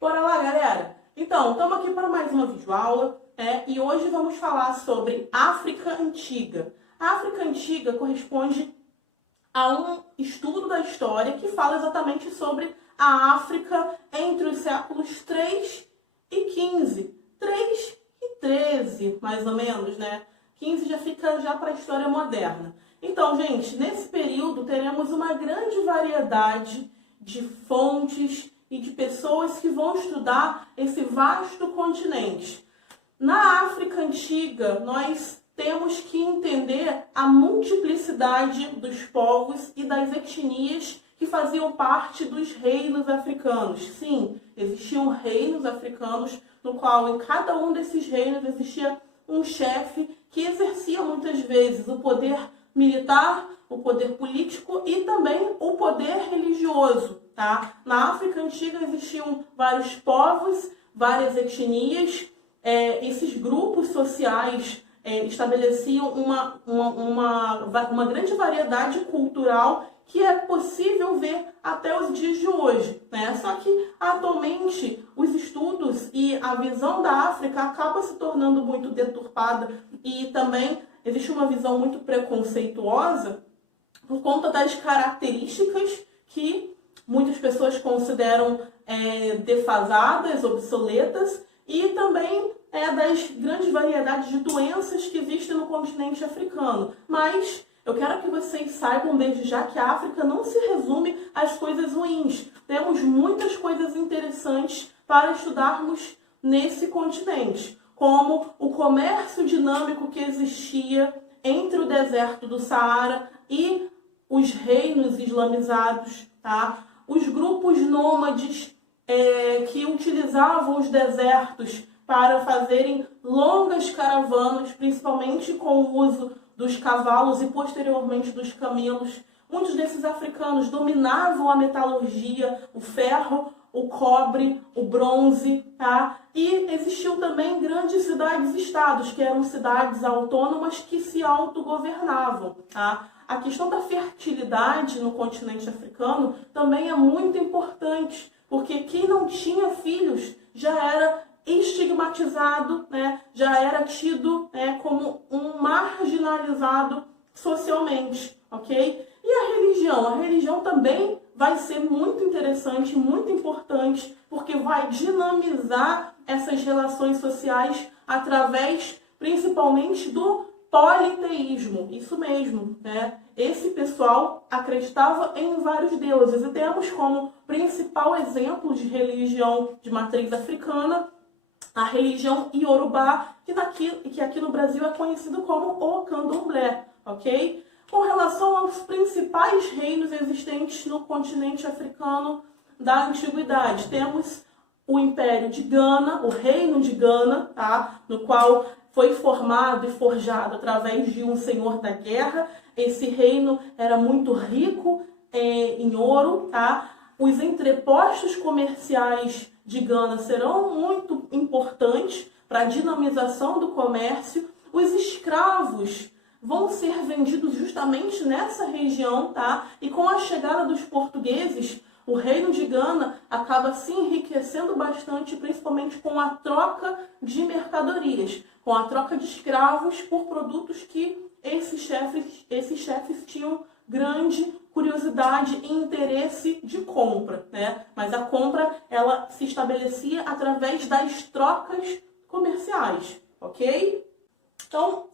Bora lá, galera! Então, estamos aqui para mais uma videoaula, e hoje vamos falar sobre África Antiga. A África Antiga corresponde a um estudo da história que fala exatamente sobre a África entre os séculos 3 e 15. 3 e 13, mais ou menos, né? 15 já fica para a história moderna. Então, gente, nesse período teremos uma grande variedade de fontes e de pessoas que vão estudar esse vasto continente. Na África Antiga, nós temos que entender a multiplicidade dos povos e das etnias que faziam parte dos reinos africanos. Sim, existiam reinos africanos no qual em cada um desses reinos existia um chefe que exercia muitas vezes o poder militar, o poder político e também o poder religioso, tá? Na África Antiga existiam vários povos, várias etnias, esses grupos sociais estabeleciam uma grande variedade cultural que é possível ver até os dias de hoje, né? Só que atualmente os estudos e a visão da África acaba se tornando muito deturpada e também existe uma visão muito preconceituosa por conta das características que muitas pessoas consideram defasadas, obsoletas, e também das grandes variedades de doenças que existem no continente africano. Mas eu quero que vocês saibam desde já que a África não se resume às coisas ruins. Temos muitas coisas interessantes para estudarmos nesse continente, como o comércio dinâmico que existia entre o deserto do Saara e os reinos islamizados, tá? Os grupos nômades que utilizavam os desertos para fazerem longas caravanas, principalmente com o uso dos cavalos e posteriormente dos camelos. Muitos desses africanos dominavam a metalurgia, o ferro, o cobre, o bronze, tá? E existiam também grandes cidades-estados, que eram cidades autônomas que se autogovernavam, tá? A questão da fertilidade no continente africano também é muito importante, porque quem não tinha filhos já era estigmatizado, né? Já era tido como um marginalizado socialmente, ok? E a religião? A religião também vai ser muito interessante, muito importante, porque vai dinamizar essas relações sociais através, principalmente, do politeísmo. Isso mesmo, né? Esse pessoal acreditava em vários deuses. E temos como principal exemplo de religião de matriz africana a religião Iorubá, que aqui no Brasil é conhecido como o Candomblé, ok? Com relação aos principais reinos existentes no continente africano da antiguidade, temos o Império de Gana, o Reino de Gana, tá? No qual foi formado e forjado através de um senhor da guerra. Esse reino era muito rico em ouro, tá? Os entrepostos comerciais de Gana serão muito importantes para a dinamização do comércio. Os escravos vão ser vendidos justamente nessa região, tá? E com a chegada dos portugueses, o reino de Gana acaba se enriquecendo bastante, principalmente com a troca de mercadorias, com a troca de escravos por produtos que esses chefes tinham grande curiosidade e interesse de compra, né? Mas a compra, ela se estabelecia através das trocas comerciais, ok? Então,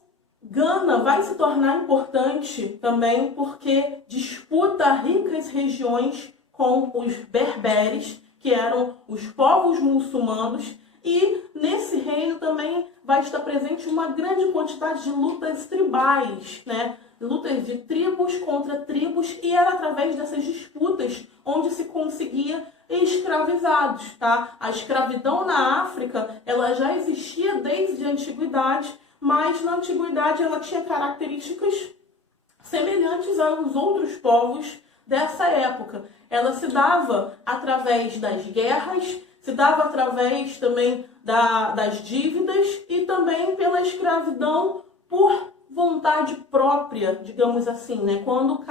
Gana vai se tornar importante também porque disputa ricas regiões com os berberes, que eram os povos muçulmanos, e nesse reino também vai estar presente uma grande quantidade de lutas tribais, né? Lutas de tribos contra tribos, e era através dessas disputas onde se conseguia escravizados, tá? A escravidão na África, ela já existia desde a antiguidade, mas na antiguidade ela tinha características semelhantes aos outros povos dessa época. Ela se dava através das guerras, se dava através também das dívidas e também pela escravidão por vontade própria, digamos assim, né? Quando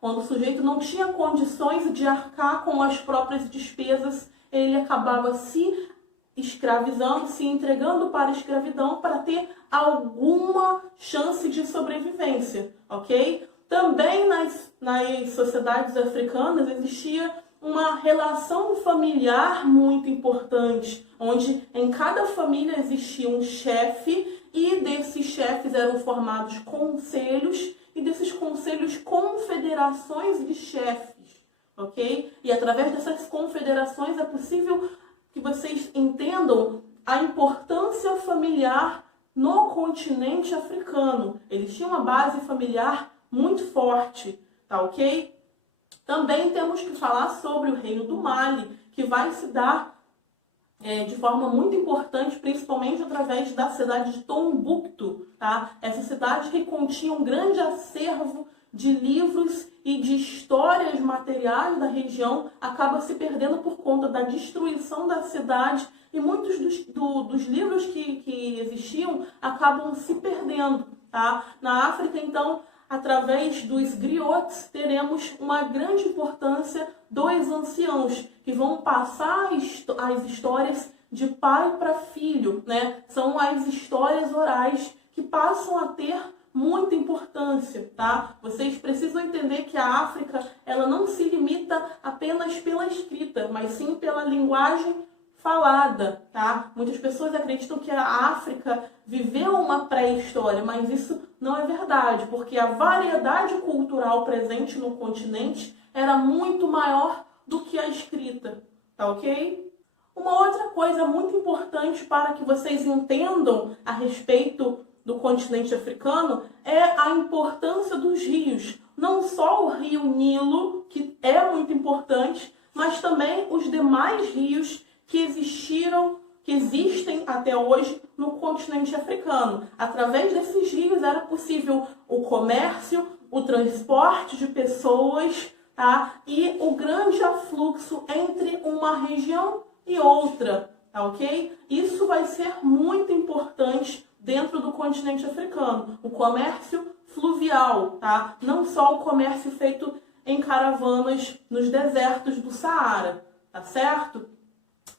o sujeito não tinha condições de arcar com as próprias despesas ele acabava se escravizando, se entregando para a escravidão para ter alguma chance de sobrevivência, ok? Também nas sociedades africanas existia uma relação familiar muito importante, onde em cada família existia um chefe e desses chefes eram formados conselhos e desses conselhos confederações de chefes, ok? E através dessas confederações é possível que vocês entendam a importância familiar no continente africano. Eles tinham uma base familiar muito forte, tá ok? Também temos que falar sobre o Reino do Mali, que vai se dar de forma muito importante, principalmente através da cidade de Tombouctou, tá? Essa cidade que continha um grande acervo de livros e de histórias materiais da região acaba se perdendo por conta da destruição da cidade e muitos dos livros que existiam acabam se perdendo, tá? Na África, então, através dos griots, teremos uma grande importância dos anciãos, que vão passar as histórias de pai para filho, né? São as histórias orais que passam a ter muita importância, tá? Vocês precisam entender que a África, ela não se limita apenas pela escrita, mas sim pela linguagem falada, tá? Muitas pessoas acreditam que a África viveu uma pré-história, mas isso não é verdade, porque a variedade cultural presente no continente era muito maior do que a escrita, tá ok? Uma outra coisa muito importante para que vocês entendam a respeito do continente africano é a importância dos rios. Não só o rio Nilo, que é muito importante, mas também os demais rios que existem até hoje no continente africano. Através desses rios era possível o comércio, o transporte de pessoas, tá? E o grande afluxo entre uma região e outra, tá ok? Isso vai ser muito importante dentro do continente africano. O comércio fluvial, tá? Não só o comércio feito em caravanas nos desertos do Saara, tá certo?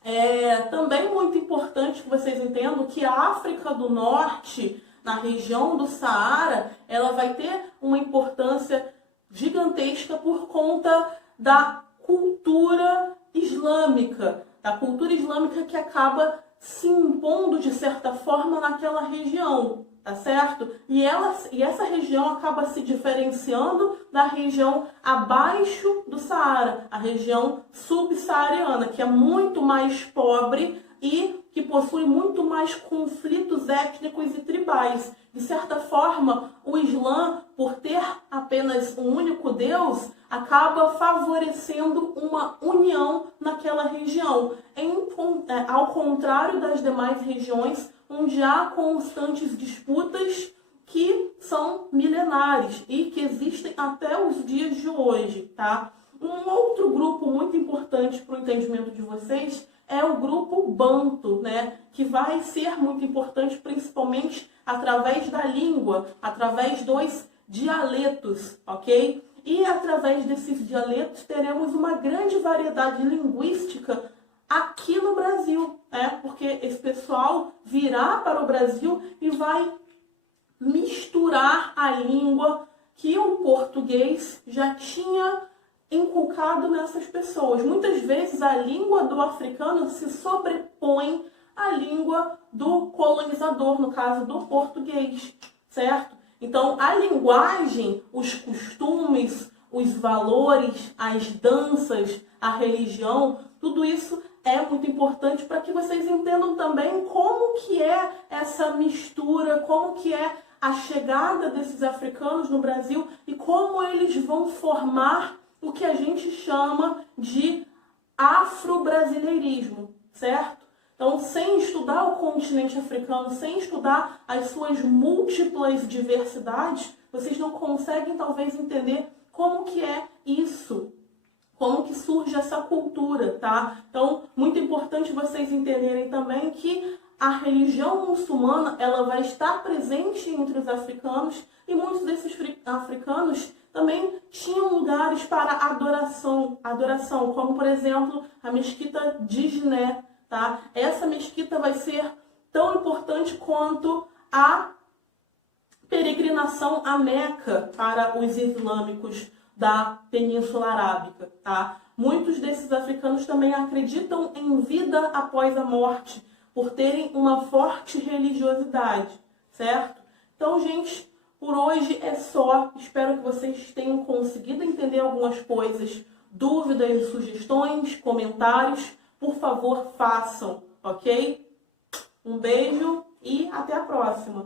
É também muito importante que vocês entendam que a África do Norte, na região do Saara, ela vai ter uma importância gigantesca por conta da cultura islâmica, da cultura islâmica que acaba se impondo de certa forma naquela região, tá certo? E essa região acaba se diferenciando da região abaixo do Saara, a região subsaariana, que é muito mais pobre e que possui muito mais conflitos étnicos e tribais. De certa forma, o Islã, por ter apenas um único Deus, acaba favorecendo uma união naquela região, ao contrário das demais regiões, onde há constantes disputas que são milenares e que existem até os dias de hoje, tá? Um outro grupo muito importante para o entendimento de vocês é o grupo Banto, né? Que vai ser muito importante principalmente através da língua, através dos dialetos, ok? E através desses dialetos teremos uma grande variedade linguística aqui no Brasil, né? Porque esse pessoal virá para o Brasil e vai misturar a língua que o português já tinha inculcado nessas pessoas. Muitas vezes a língua do africano se sobrepõe à língua do colonizador, no caso do português, certo? Então, a linguagem, os costumes, os valores, as danças, a religião, tudo isso é muito importante para que vocês entendam também como que é essa mistura, como que é a chegada desses africanos no Brasil e como eles vão formar o que a gente chama de afro-brasileirismo, certo? Então, sem estudar o continente africano, sem estudar as suas múltiplas diversidades, vocês não conseguem talvez entender como que é isso, como que surge essa cultura, tá? Então, muito importante vocês entenderem também que a religião muçulmana, ela vai estar presente entre os africanos e muitos desses africanos também tinham lugares para adoração, como por exemplo a mesquita de Giné, tá? Essa mesquita vai ser tão importante quanto a peregrinação a Meca para os islâmicos da Península Arábica, tá? Muitos desses africanos também acreditam em vida após a morte, por terem uma forte religiosidade, certo? Então, gente, por hoje é só. Espero que vocês tenham conseguido entender algumas coisas. Dúvidas, sugestões, comentários, por favor, façam, ok? Um beijo e até a próxima!